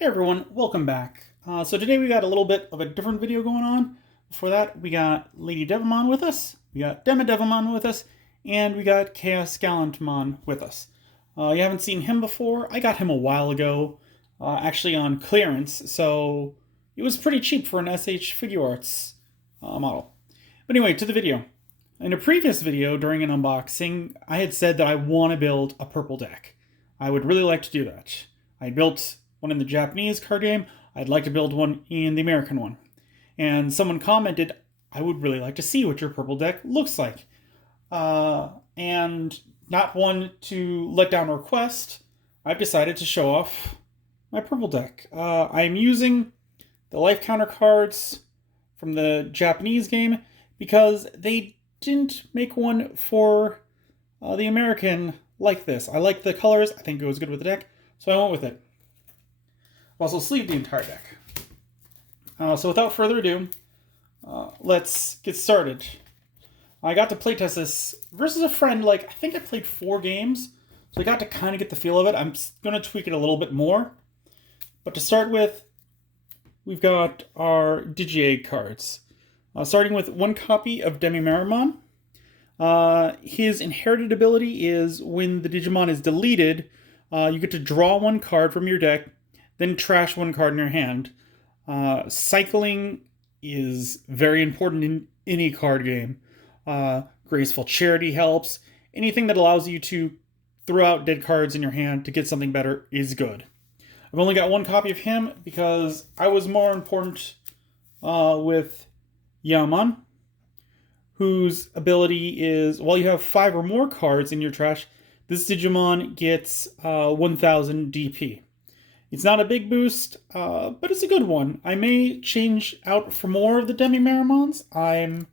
Hey everyone, welcome back. So today we got a little bit of a different video going on. Before that, we got Lady Devamon with us, we got Devamon with us, and we got Chaos Gallantamon with us. You haven't seen him before. I got him a while ago, actually on clearance, so it was pretty cheap for an SH Figure Arts model. But anyway, to the video. In a previous video during an unboxing, I had said that I want to build a purple deck. I would really like to do that. I built one in the Japanese card game. I'd like to build one in the American one. And someone commented, I would really like to see what your purple deck looks like. And not one to let down a request, I've decided to show off my purple deck. I'm using the life counter cards from the Japanese game because they didn't make one for the American like this. I like the colors. I think it was good with the deck, so I went with it. I've also sleeved the entire deck. So without further ado, let's get started. I got to playtest this versus a friend. I think I played 4 games, so I got to kind of get the feel of it. I'm going to tweak it a little bit more. But to start with, we've got our Digi-Egg cards. Starting with 1 copy of Kaimerumon. His inherited ability is when the Digimon is deleted, you get to draw 1 card from your deck, then trash 1 card in your hand. Cycling is very important in any card game. Graceful Charity helps. Anything that allows you to throw out dead cards in your hand to get something better is good. I've only got 1 copy of him because I was more important with Yaman, whose ability is, while you have 5 or more cards in your trash, this Digimon gets 1000 DP. It's not a big boost, but it's a good one. I may change out for more of the Demi-Mermons. I'm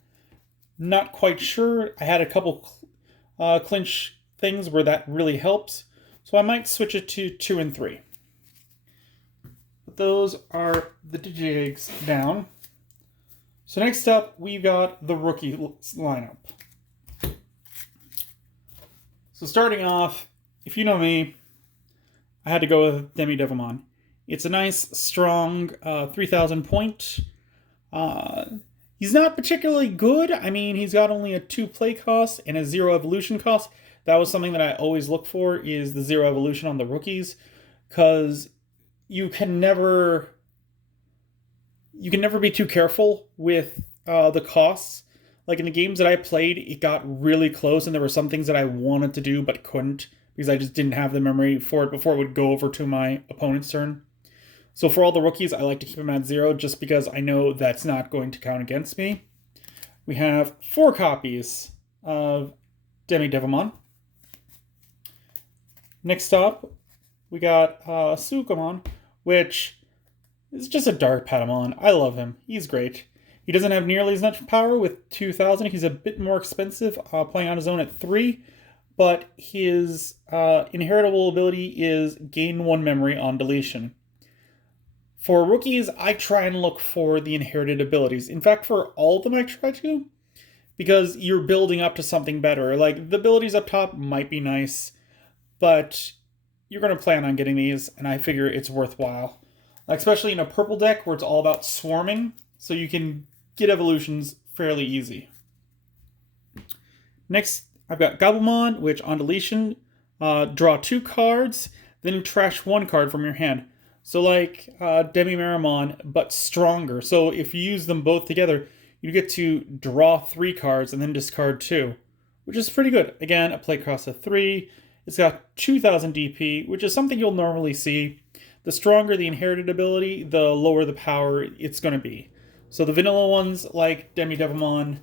not quite sure. I had a couple clinch things where that really helps, so I might switch it to 2 and 3. But those are the Digi-Eggs down. So next up, we've got the rookie lineup. So starting off, if you know me, I had to go with Devamon. It's a nice, strong 3,000 point. He's not particularly good. I mean, he's got only a 2 play cost and a 0 evolution cost. That was something that I always look for, is the 0 evolution on the rookies, because you can never be too careful with the costs. Like in the games that I played, it got really close, and there were some things that I wanted to do but couldn't because I just didn't have the memory for it before it would go over to my opponent's turn. So for all the rookies, I like to keep them at 0 just because I know that's not going to count against me. We have 4 copies of Devamon. Next up, we got Sukamon, which is just a dark Patamon. I love him. He's great. He doesn't have nearly as much power with 2,000. He's a bit more expensive, playing on his own at 3. But his inheritable ability is gain 1 memory on deletion. For rookies, I try and look for the inherited abilities. In fact, for all of them I try to, because you're building up to something better. Like, the abilities up top might be nice, but you're going to plan on getting these, and I figure it's worthwhile. Especially in a purple deck where it's all about swarming, so you can get evolutions fairly easy. Next, I've got Goblin, which on deletion, draw 2 cards, then trash 1 card from your hand. So like Demi-Mermon, but stronger. So if you use them both together, you get to draw 3 cards and then discard 2, which is pretty good. Again, a play cost of 3. It's got 2,000 DP, which is something you'll normally see. The stronger the inherited ability, the lower the power it's going to be. So the vanilla ones, like Devamon,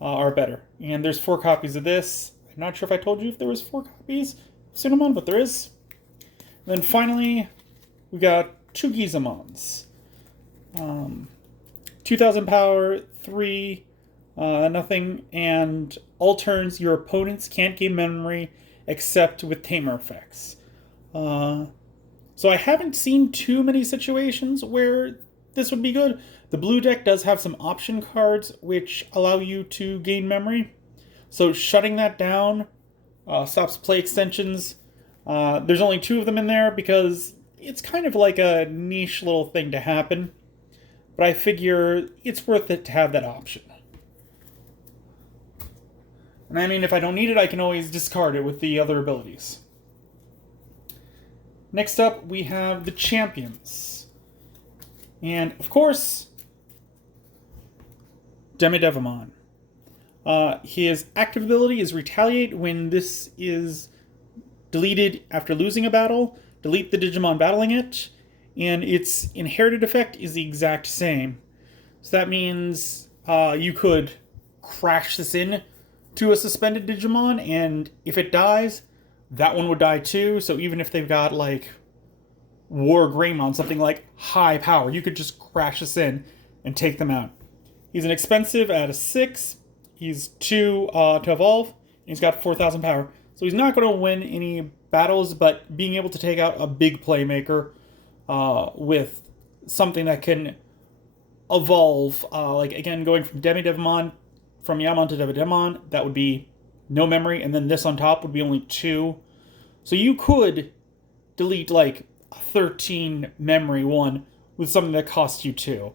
are better. And there's 4 copies of this. I'm not sure if I told you if there was 4 copies of Cinnamon, but there is. And then finally, we got 2 Gizamons. 2,000 power, 3, nothing, and all turns your opponents can't gain memory except with tamer effects. So I haven't seen too many situations where this would be good. The blue deck does have some option cards which allow you to gain memory. So shutting that down stops play extensions. There's only 2 of them in there because it's kind of like a niche little thing to happen, but I figure it's worth it to have that option. And I mean, if I don't need it, I can always discard it with the other abilities. Next up, we have the champions. And, of course, Davidramon. His active ability is Retaliate. When this is deleted after losing a battle, delete the Digimon battling it. And its inherited effect is the exact same. So that means you could crash this in to a suspended Digimon, and if it dies, that one would die too. So even if they've got like War Greymon, something like high power, you could just crash this in and take them out. He's an expensive at a 6. He's 2 to evolve. And he's got 4,000 power. So he's not going to win any battles, but being able to take out a big playmaker with something that can evolve, like again, going from Davidramon, from Yamon to Davidramon, that would be no memory, and then this on top would be only 2. So you could delete like a 13 memory one with something that costs you 2.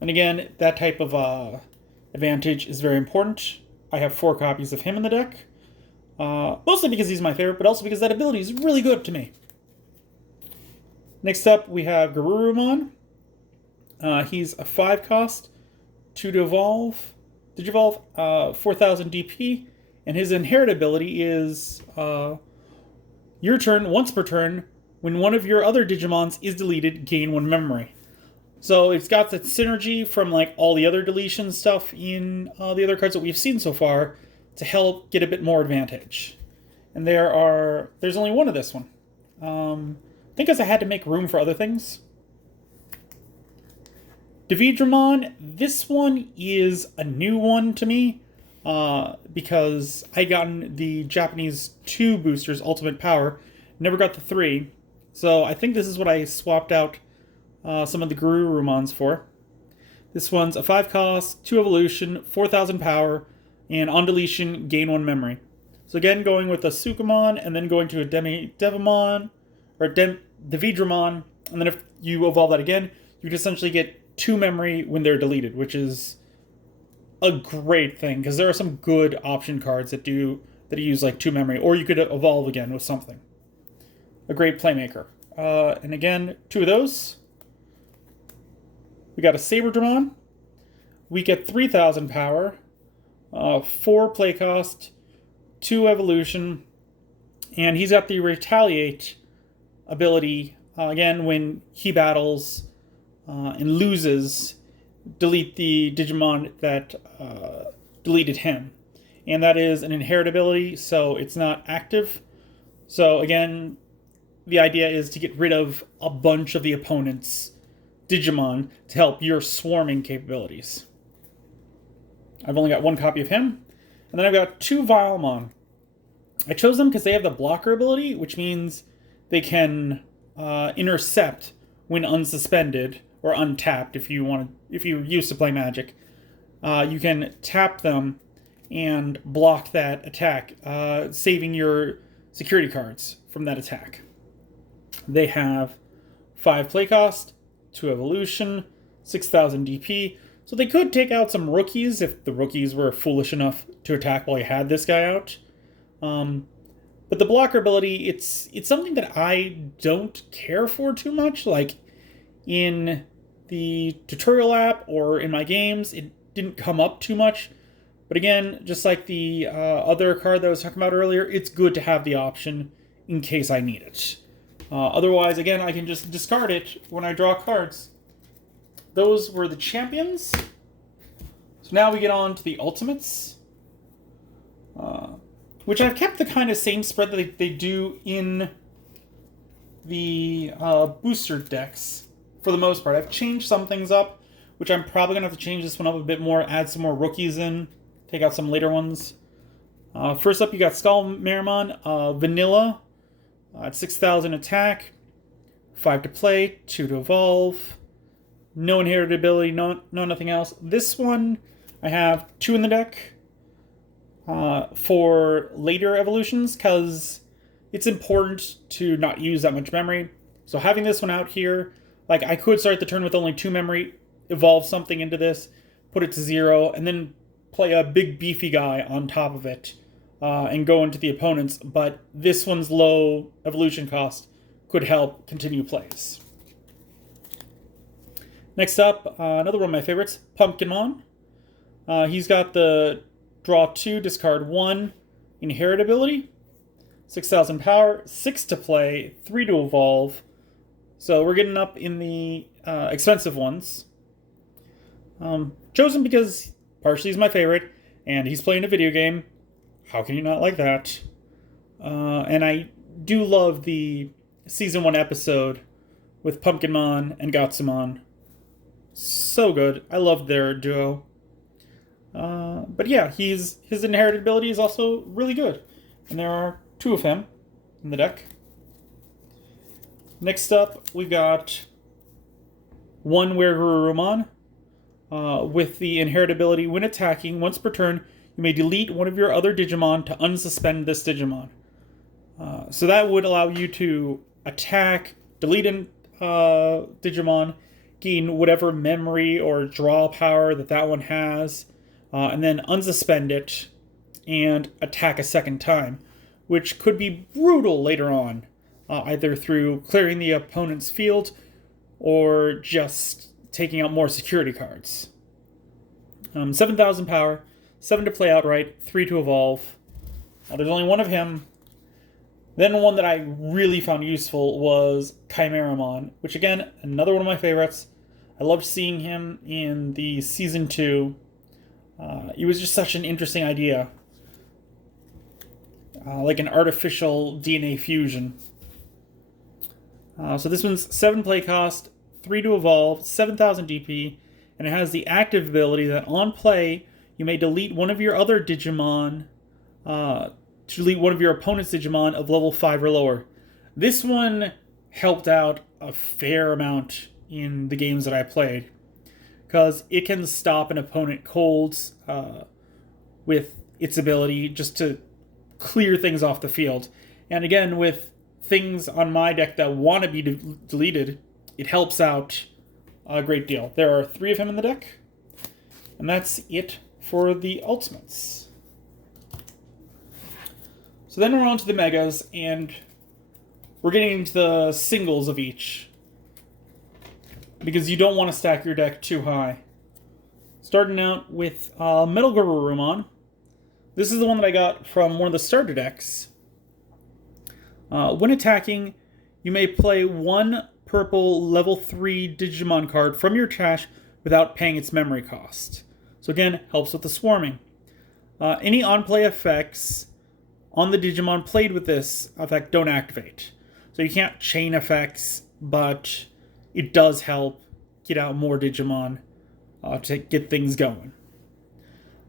And again, that type of advantage is very important. I have 4 copies of him in the deck. Mostly because he's my favorite, but also because that ability is really good to me. Next up, we have Kaimerumon. He's a 5 cost, 2 to evolve. Digivolve, 4,000 DP, and his inherit ability is your turn, once per turn, when one of your other Digimons is deleted, gain 1 memory. So it's got that synergy from like all the other deletion stuff in the other cards that we've seen so far to help get a bit more advantage. And there's only 1 of this one. I think as I had to make room for other things. Davidramon, this one is a new one to me because I gotten the Japanese 2 boosters, Ultimate Power, never got the 3. So I think this is what I swapped out some of the Garurumons for. This one's a 5 cost, 2 evolution, 4,000 power, and on deletion, gain 1 memory. So again, going with a Sukamon, and then going to a Davidramon, and then if you evolve that again, you would essentially get 2 memory when they're deleted, which is a great thing, because there are some good option cards that use like 2 memory, or you could evolve again with something. A great playmaker. And again, 2 of those. We got a Saberdramon. We get 3,000 power, 4 play cost, 2 evolution, and he's got the Retaliate ability. Again, when he battles and loses, delete the Digimon that deleted him. And that is an inherit ability, so it's not active. So again, the idea is to get rid of a bunch of the opponent's Digimon to help your swarming capabilities. I've only got 1 copy of him. And then I've got 2 Vilemon. I chose them because they have the blocker ability, which means they can intercept when unsuspended or untapped. If you're used to play Magic, you can tap them and block that attack, saving your security cards from that attack. They have 5 play cost, 2 evolution, 6,000 DP. So they could take out some rookies if the rookies were foolish enough to attack while you had this guy out. But the blocker ability, it's something that I don't care for too much. Like in the tutorial app or in my games, it didn't come up too much. But again, just like the other card that I was talking about earlier, it's good to have the option in case I need it. Otherwise, again, I can just discard it when I draw cards. Those were the champions. So now we get on to the ultimates, which I've kept the kind of same spread that they do in the booster decks for the most part. I've changed some things up, which I'm probably going to have to change this one up a bit more, add some more rookies in, take out some later ones. First up, you got Merman, Vanilla, at 6,000 attack, 5 to play, 2 to evolve, no inherited ability, no nothing else. This one, I have 2 in the deck for later evolutions, because it's important to not use that much memory. So having this one out here, like I could start the turn with only 2 memory, evolve something into this, put it to 0, and then play a big beefy guy on top of it and go into the opponents. But this one's low evolution cost could help continue plays. Next up, another one of my favorites, Pumpkinmon. He's got the draw 2, discard 1 inherit ability, 6,000 power, 6 to play, 3 to evolve. So we're getting up in the expensive ones. Chosen because partially he's my favorite, and he's playing a video game. How can you not like that? And I do love the Season 1 episode with Pumpkinmon and Gatsumon. So good. I love their duo. But yeah, his inherited ability is also really good. And there are 2 of him in the deck. Next up, we've got one Kaimerumon with the inherited ability. When attacking, once per turn, you may delete one of your other Digimon to unsuspend this Digimon. So that would allow you to attack, delete a Digimon, gain whatever memory or draw power that one has, and then unsuspend it and attack a second time, which could be brutal later on, either through clearing the opponent's field or just taking out more security cards. 7,000 power, 7 to play outright, 3 to evolve. There's only one of him. Then one that I really found useful was Kaimerumon, which again, another one of my favorites. I loved seeing him in the Season 2. It was just such an interesting idea. Like an artificial DNA fusion. So this one's 7 play cost, 3 to evolve, 7,000 DP, and it has the active ability that on play, you may delete one of your other Digimon, to delete one of your opponent's Digimon of level 5 or lower. This one helped out a fair amount in the games that I played, because it can stop an opponent cold with its ability just to clear things off the field. And again, with things on my deck that want to be deleted, it helps out a great deal. There are 3 of him in the deck, and that's it for the ultimates. So then we're on to the megas, and we're getting into the singles of each, because you don't want to stack your deck too high. Starting out with Metal Garurumon. This is the one that I got from one of the starter decks. When attacking, you may play 1 purple level 3 Digimon card from your trash without paying its memory cost. So again, helps with the swarming. Any on-play effects on the Digimon played with this effect don't activate. So you can't chain effects, but it does help get out more Digimon to get things going.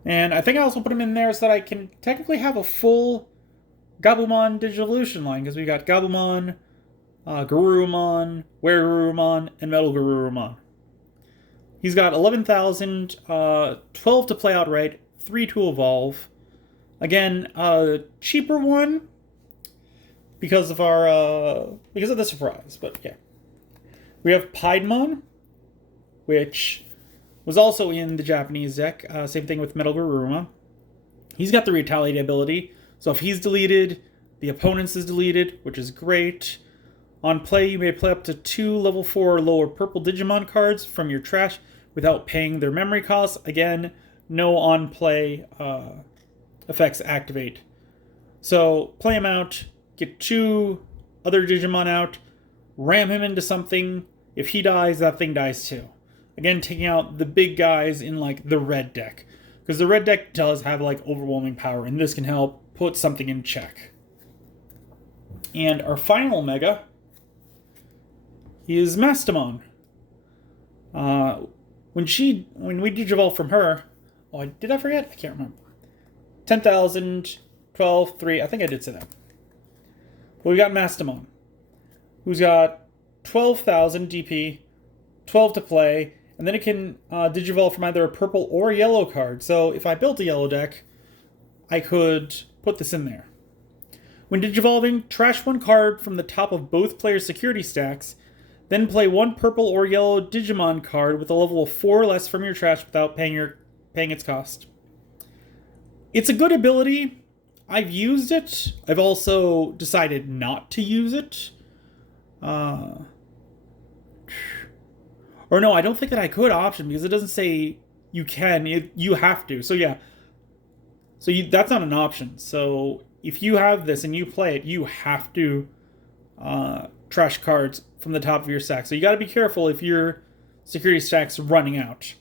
And I think I also put them in there so that I can technically have a full Gabumon Digivolution line, because we got Gabumon, Garurumon, Garurumon, and Metal Garurumon. He's got 11,000, 12 to play outright, 3 to evolve. Again, a cheaper one because of the surprise, but yeah. We have Piedmon, which was also in the Japanese deck. Same thing with Metal Garurumon. He's got the Retaliate ability, so if he's deleted, the opponent's is deleted, which is great. On play, you may play up to 2 level 4 or lower purple Digimon cards from your trash without paying their memory costs. Again, no on-play effects activate. So play him out, get 2 other Digimon out, ram him into something. If he dies, that thing dies too. Again, taking out the big guys in like the red deck, because the red deck does have like overwhelming power, and this can help put something in check. And our final mega is Mastamon. When we digivolve from her, did I forget? I can't remember. 10,000, 12, 3. I think I did say that. But we got Mastamon, who's got 12,000 DP, 12 to play, and then it can digivolve from either a purple or a yellow card. So if I built a yellow deck, I could put this in there. When digivolving, trash one card from the top of both players' security stacks, then play one purple or yellow Digimon card with a level of 4 or less from your trash without paying its cost. It's a good ability. I've used it. I've also decided not to use it. Or no, I don't think that I could option because it doesn't say you can. You have to. So yeah. So that's not an option. So if you have this and you play it, you have to trash cards from the top of your stack. So you got to be careful if your security stack's running out.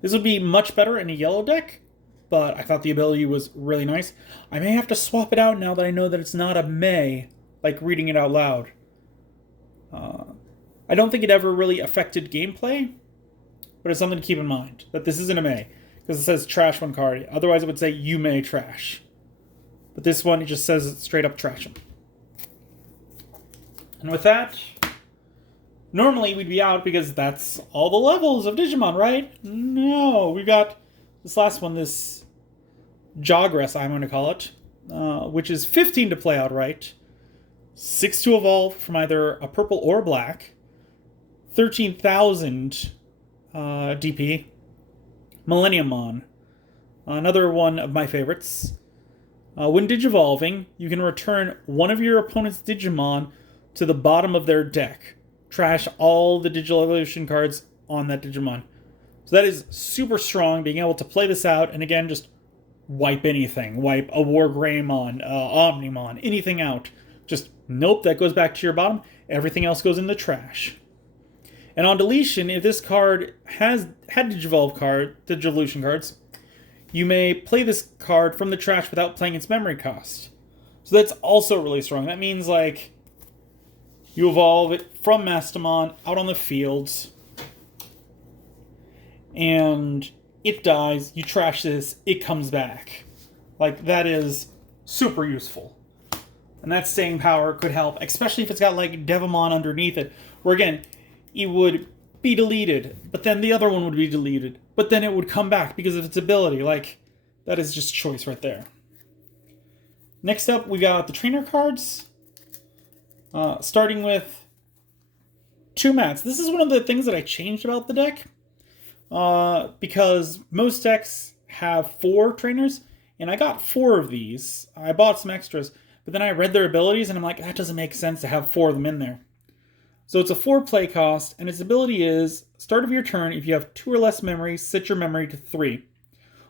This would be much better in a yellow deck, but I thought the ability was really nice. I may have to swap it out now that I know that it's not a May, like reading it out loud. I don't think it ever really affected gameplay, but it's something to keep in mind, that this isn't a May, because it says trash one card. Otherwise it would say you may trash. But this one, it just says straight up trash them. And with that, normally we'd be out because that's all the levels of Digimon, right? No, we've got this last one, this Jogress, I'm going to call it, which is 15 to play outright, 6 to evolve from either a purple or black, 13,000 DP, Millenniummon, another one of my favorites. When digivolving, you can return one of your opponent's Digimon to the bottom of their deck. Trash all the digital evolution cards on that Digimon. So that is super strong, being able to play this out, and again, just wipe anything. Wipe a Wargreymon, Omnimon, anything out. Just, nope, that goes back to your bottom. Everything else goes in the trash. And on deletion, if this card had Digivolution cards, you may play this card from the trash without playing its memory cost. So that's also really strong. That means, like, you evolve it from Mastamon out on the fields, and it dies, you trash this, it comes back. Like, that is super useful. And that staying power could help, especially if it's got, like, Devamon underneath it, where, again, it would be deleted, but then the other one would be deleted, but then it would come back because of its ability. Like, that is just choice right there. Next up, we got the trainer cards. Starting with 2 mats. This is one of the things that I changed about the deck. Because most decks have 4 trainers, and I got 4 of these. I bought some extras, but then I read their abilities, and I'm like, that doesn't make sense to have 4 of them in there. So it's a 4 play cost, and its ability is, start of your turn, if you have 2 or less memories, set your memory to 3.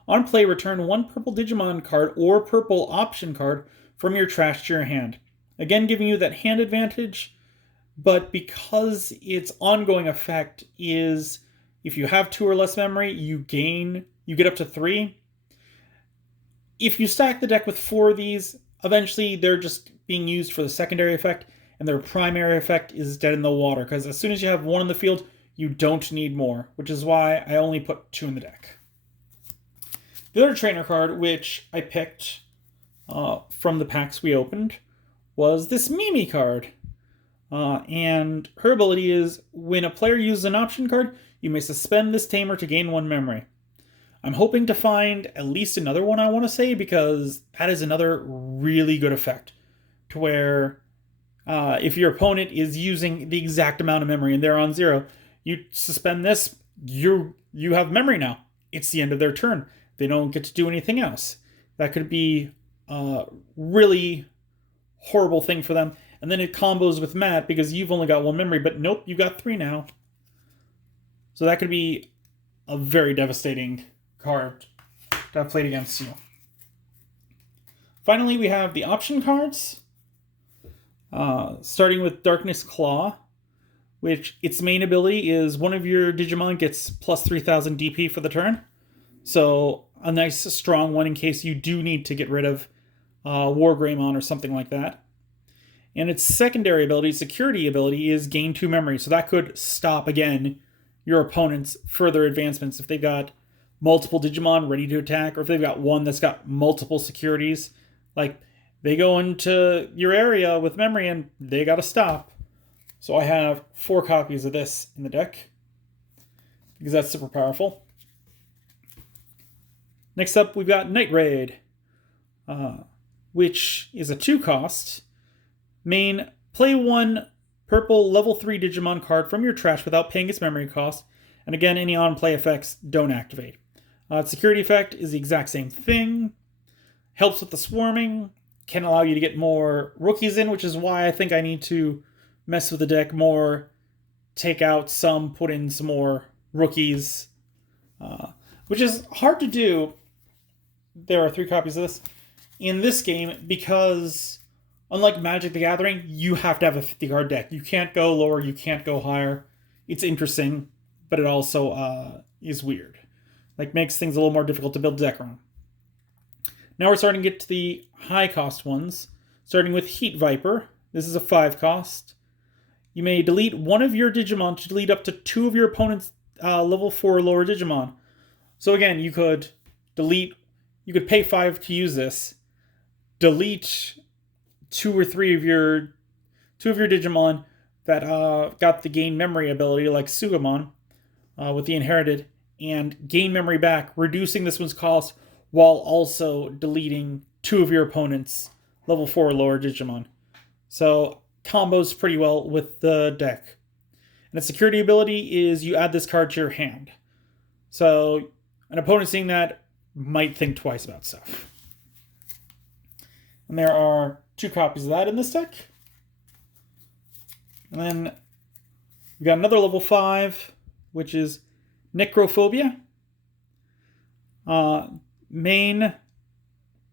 On play, return 1 purple Digimon card or purple option card from your trash to your hand. Again, giving you that hand advantage, but because its ongoing effect is, if you have 2 or less memory, you get up to 3. If you stack the deck with 4 of these, eventually they're just being used for the secondary effect, and their primary effect is dead in the water, because as soon as you have 1 in the field, you don't need more, which is why I only put 2 in the deck. The other trainer card, which I picked from the packs we opened, was this Mimi card. And her ability is, when a player uses an option card, you may suspend this tamer to gain 1 memory. I'm hoping to find at least another one, I want to say, because that is another really good effect. To where, if your opponent is using the exact amount of memory and they're on 0, you suspend this, you have memory now. It's the end of their turn. They don't get to do anything else. That could be a really horrible thing for them. And then it combos with Matt because you've only got 1 memory, but nope, you've got 3 now. So that could be a very devastating card to have played against you. Finally, we have the option cards. Starting with Darkness Claw, which its main ability is one of your Digimon gets plus 3,000 DP for the turn. So a nice strong one in case you do need to get rid of Wargreymon or something like that. And its secondary ability, security ability, is gain 2 memory. So that could stop, again, your opponent's further advancements if they've got multiple Digimon ready to attack, or if they've got one that's got multiple securities. Like, they go into your area with memory and they gotta stop. So I have 4 copies of this in the deck, because that's super powerful. Next up, we've got Night Raid. which is a 2-cost. Main, play 1 purple level 3 Digimon card from your trash without paying its memory cost. And again, any on-play effects don't activate. Its security effect is the exact same thing. Helps with the swarming. Can allow you to get more rookies in, which is why I think I need to mess with the deck more. Take out some, put in some more rookies. Which is hard to do. There are 3 copies of this in this game because, unlike Magic the Gathering, you have to have a 50-card deck. You can't go lower, you can't go higher. It's interesting, but it also is weird. Like, makes things a little more difficult to build a deck around. Now we're starting to get to the high-cost ones, starting with Heat Viper. This is a 5-cost. You may delete one of your Digimon to delete up to 2 of your opponent's level 4 or lower Digimon. So again, you could pay 5 to use this, delete 2 or 3 of your Digimon that got the gain memory ability, like Sugamon, with the inherited, and gain memory back, reducing this one's cost while also deleting 2 of your opponent's level 4 or lower Digimon. So combos pretty well with the deck. And its security ability is you add this card to your hand. So an opponent seeing that might think twice about stuff. And there are 2 copies of that in this deck. And then we got another level 5, which is Necrophobia. Main,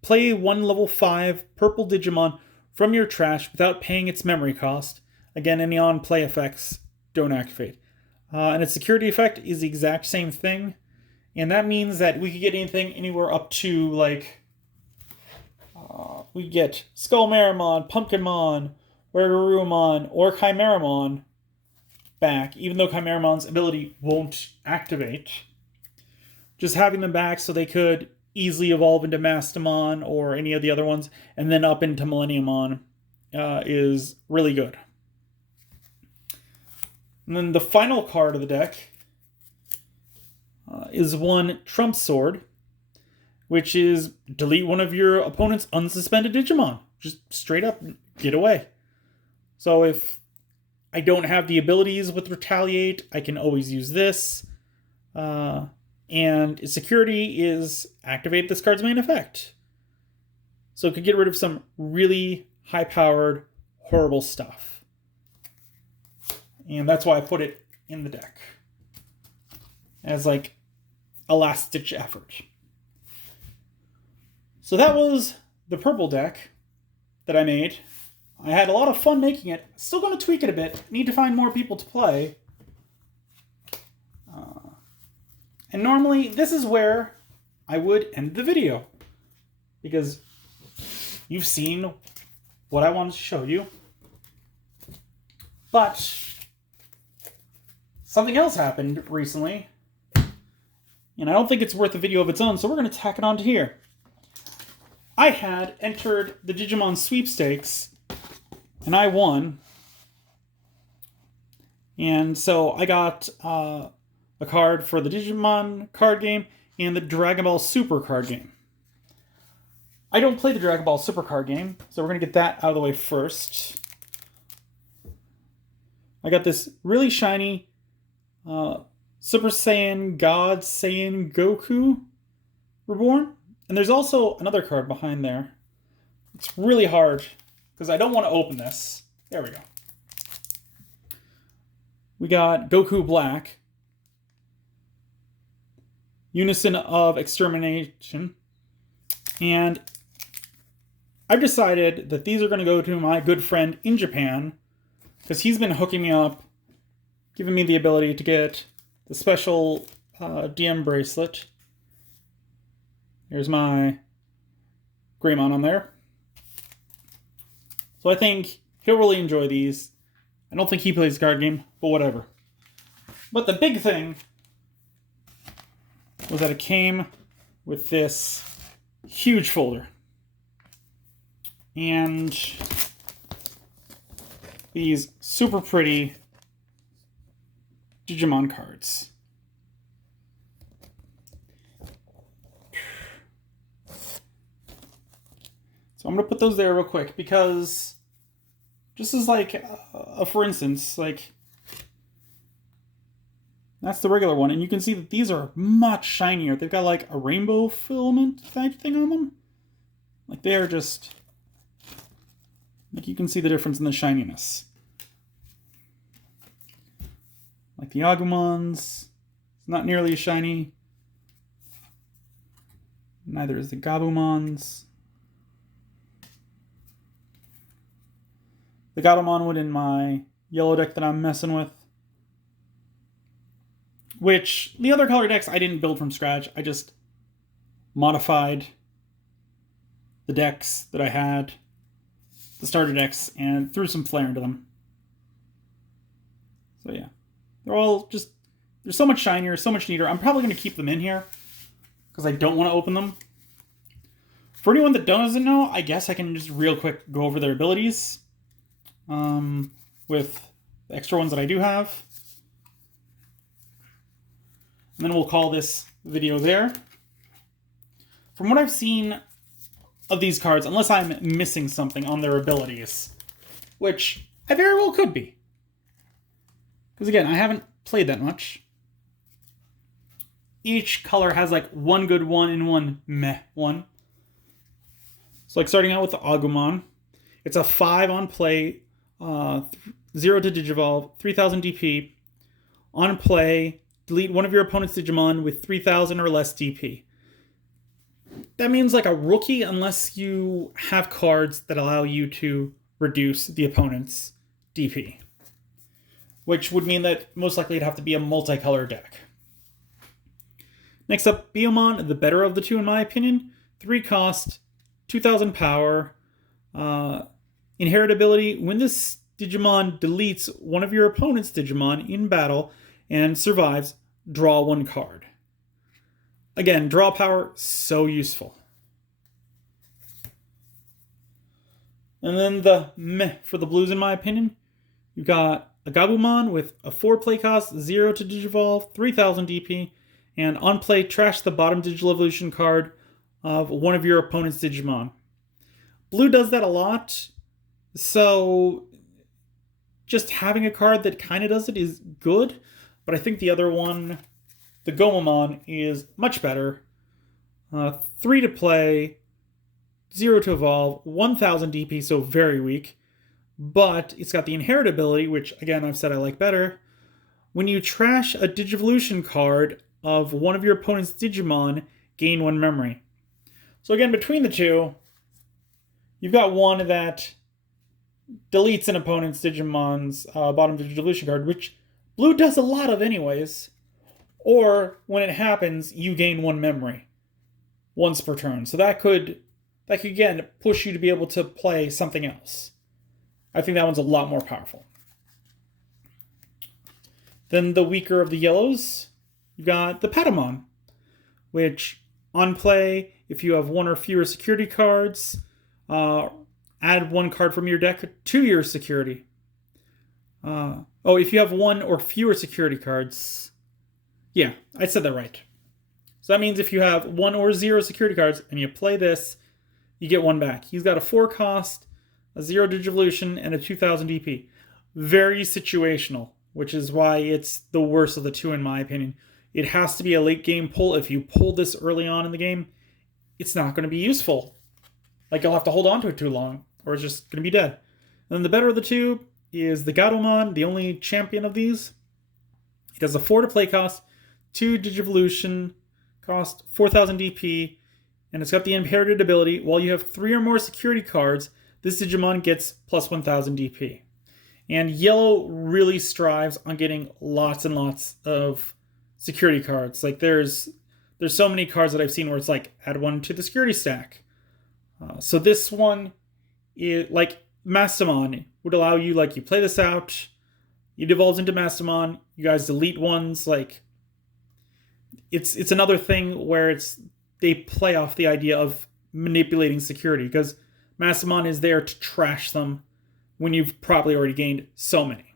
play 1 level 5 purple Digimon from your trash without paying its memory cost. Again, any on-play effects don't activate. And its security effect is the exact same thing. And that means that we could get anything anywhere up to, like, we get Skullmerumon, Pumpkinmon, Kaimerumon, or Kaimerumon back, even though Kaimerumon's ability won't activate. Just having them back so they could easily evolve into Mastamon or any of the other ones, and then up into Millenniumon is really good. And then the final card of the deck is one Trump Sword, which is delete one of your opponent's unsuspended Digimon. Just straight up get away. So if I don't have the abilities with Retaliate, I can always use this. And its security is activate this card's main effect. So it could get rid of some really high-powered, horrible stuff. And that's why I put it in the deck. As like a last-ditch effort. So that was the purple deck that I made. I had a lot of fun making it. Still going to tweak it a bit. Need to find more people to play. And normally, this is where I would end the video. Because you've seen what I wanted to show you. But something else happened recently. And I don't think it's worth a video of its own, so we're going to tack it onto here. I had entered the Digimon Sweepstakes, and I won. And so I got a card for the Digimon card game and the Dragon Ball Super card game. I don't play the Dragon Ball Super card game, so we're going to get that out of the way first. I got this really shiny Super Saiyan God Saiyan Goku Reborn. And there's also another card behind there. It's really hard because I don't want to open this. There we go. We got Goku Black, Unison of Extermination, and I've decided that these are going to go to my good friend in Japan because he's been hooking me up, giving me the ability to get the special DM bracelet. Here's my Greymon on there. So I think he'll really enjoy these. I don't think he plays the card game, but whatever. But the big thing was that it came with this huge folder. And these super pretty Digimon cards. So I'm going to put those there real quick because just as like, for instance, like, that's the regular one. And you can see that these are much shinier. They've got like a rainbow filament type thing on them. Like they are just, like you can see the difference in the shininess. Like the Agumons, not nearly as shiny. Neither is the Gabumons. The Gabumon would in my yellow deck that I'm messing with. Which, the other color decks I didn't build from scratch. I just modified the decks that I had, the starter decks, and threw some flair into them. So yeah. They're all just, they're so much shinier, so much neater. I'm probably going to keep them in here because I don't want to open them. For anyone that doesn't know, I guess I can just real quick go over their abilities with the extra ones that I do have. And then we'll call this video there. From what I've seen of these cards, unless I'm missing something on their abilities, which I very well could be. Because again, I haven't played that much. Each color has like one good one and one meh one. So like starting out with the Agumon. It's a 5 on play, 0 to Digivolve, 3000 DP. On play, delete one of your opponent's Digimon with 3000 or less DP. That means like a rookie unless you have cards that allow you to reduce the opponent's DP. Which would mean that most likely it'd have to be a multicolor deck. Next up, Biyomon, the better of the two in my opinion. 3 cost, 2000 power. Inherit ability, when this Digimon deletes one of your opponent's Digimon in battle and survives, draw 1 card. Again, draw power, so useful. And then the meh for the blues in my opinion. You've got a Gabumon with a 4 play cost, 0 to Digivolve, 3000 DP, and on play, trash the bottom Digital Evolution card of one of your opponent's Digimon. Blue does that a lot, so just having a card that kind of does it is good, but I think the other one, the Gomamon, is much better. 3 to play, 0 to evolve, 1000 DP, so very weak. But it's got the Inherit ability, which, again, I've said I like better. When you trash a Digivolution card of one of your opponent's Digimon, gain 1 memory. So again, between the two, you've got one that deletes an opponent's Digimon's bottom Digivolution card, which blue does a lot of anyways. Or, when it happens, you gain 1 memory once per turn. So that could again, push you to be able to play something else. I think that one's a lot more powerful. Then the weaker of the yellows, you've got the Patamon, which on play, if you have 1 or fewer security cards, add 1 card from your deck to your security. If you have 1 or fewer security cards. Yeah, I said that right. So that means if you have 1 or 0 security cards and you play this, you get 1 back. He's got a 4 cost, a 0 Digivolution, and a 2000 DP. Very situational, which is why it's the worst of the two in my opinion. It has to be a late game pull. If you pull this early on in the game, it's not going to be useful. Like you'll have to hold on to it too long, or it's just going to be dead. And then the better of the two is the Gatomon, the only champion of these. It has a 4 to play cost, 2 Digivolution cost, 4000 DP, and it's got the inherited ability. While you have 3 or more security cards, this Digimon gets plus 1000 DP. And yellow really strives on getting lots and lots of security cards. Like there's so many cards that I've seen where it's like, add 1 to the security stack. So this one, like Mastamon, would allow you, like you play this out, it evolves into Mastamon, you guys delete ones, like it's another thing where they play off the idea of manipulating security, because Mastamon is there to trash them when you've probably already gained so many.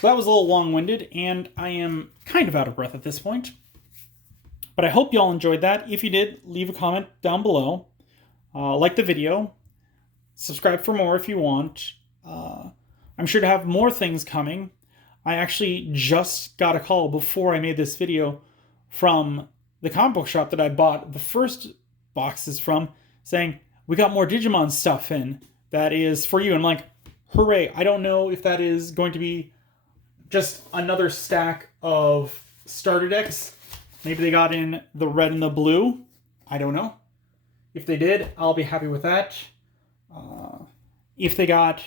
So that was a little long-winded, and I am kind of out of breath at this point. But I hope y'all enjoyed that. If you did, leave a comment down below. Like the video. Subscribe for more if you want. I'm sure to have more things coming. I actually just got a call before I made this video from the comic book shop that I bought the first boxes from, saying, we got more Digimon stuff in that is for you. I'm like, hooray. I don't know if that is going to be just another stack of starter decks. Maybe they got in the red and the blue. I don't know. If they did, I'll be happy with that. If they got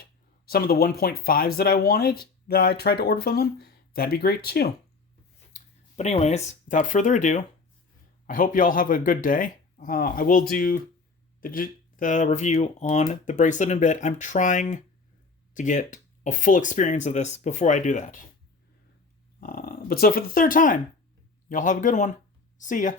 some of the 1.5s that I wanted, that I tried to order from them, that'd be great too. But anyways, without further ado, I hope you all have a good day. I will do the review on the bracelet in a bit. I'm trying to get a full experience of this before I do that. But so for the third time, y'all have a good one. See ya.